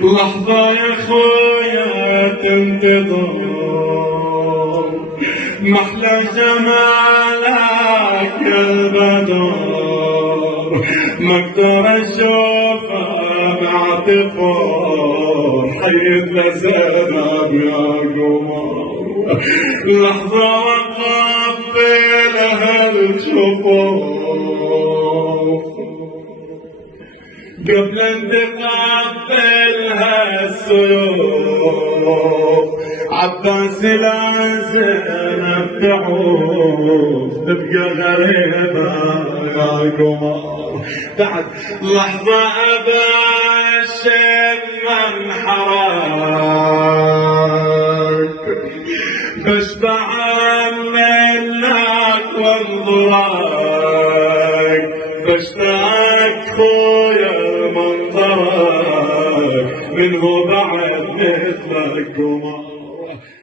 لحظة يا خويا تنتظر، محلى جمالك يا البدر، ما اقدر اشوفه باعتبار، حيد لزينب يا قمر، لحظة وقبلها الجفوف، قبل ان تقبلها السيوف، عباس لا زينب تعوف، تبقى غريبة يا قمر، بعد لحظة أبشر من حرك، بشبع منك وانظرك، بشتاق خويا منظرك، منه بعد مثلك قمر.